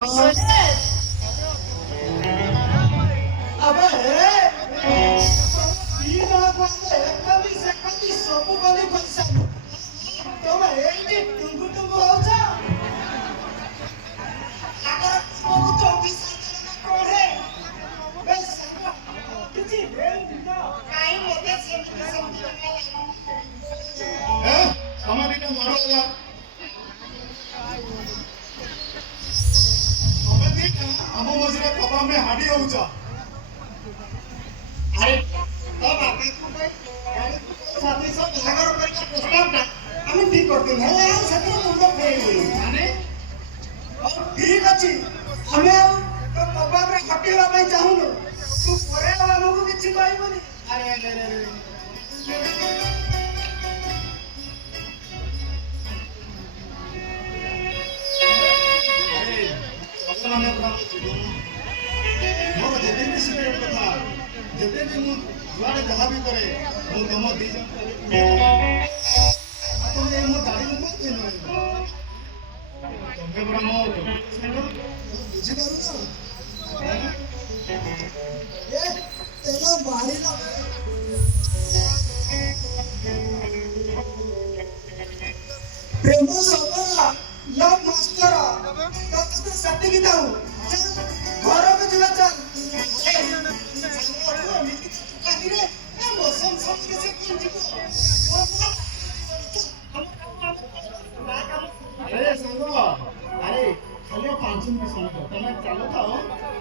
अबे तीन आगोस्ते एकतीस सबु गली पैसा तमे एटी टुंगु टुंगु होछ अगर सबु 24 कोड़े बे संग किछि रेल दिना काई मोते सेमती ए समाधि का मरोला हम मजरे कपा में हाडी होउचा अरे तो बापा को गाड़ी साथी सब भागर करके प्रस्तावटा हम ठीक करते हैं यार सत्र मुंडो फेल माने और ठीक अछि हमें तो कपा में हटेवा में चाहूनो तू परे वाला को किछि कहबनी अरे अरे अपना अपना जीवन मोर जेते भी सिगरेट कथा जेते भी मु जुआडे जहा भी करे मु तम दी जन तुम ये मु दाढ़ी मु के न तमे बरा मो बुझी पारु ना ए तेनो बाड़ी ना प्रेम सबरा लव मास्टर तो सत्य की ताऊ घर को जीवा चल मौसम सब से कौन जीवो अरे संगो अरे खाली 5 मिनट समय तुम चलो थाओ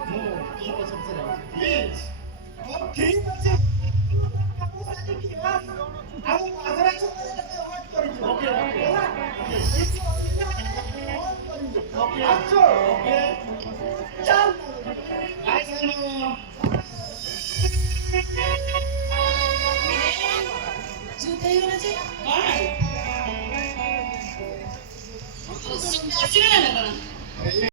मु तुम सबसे जाओ प्लीज अब ठीक আছে हम अगरा ओके ओके अच्छा ओके चल बाय सोनो जूते ही होना चाहिए बाय तो सिंगासी ना लगा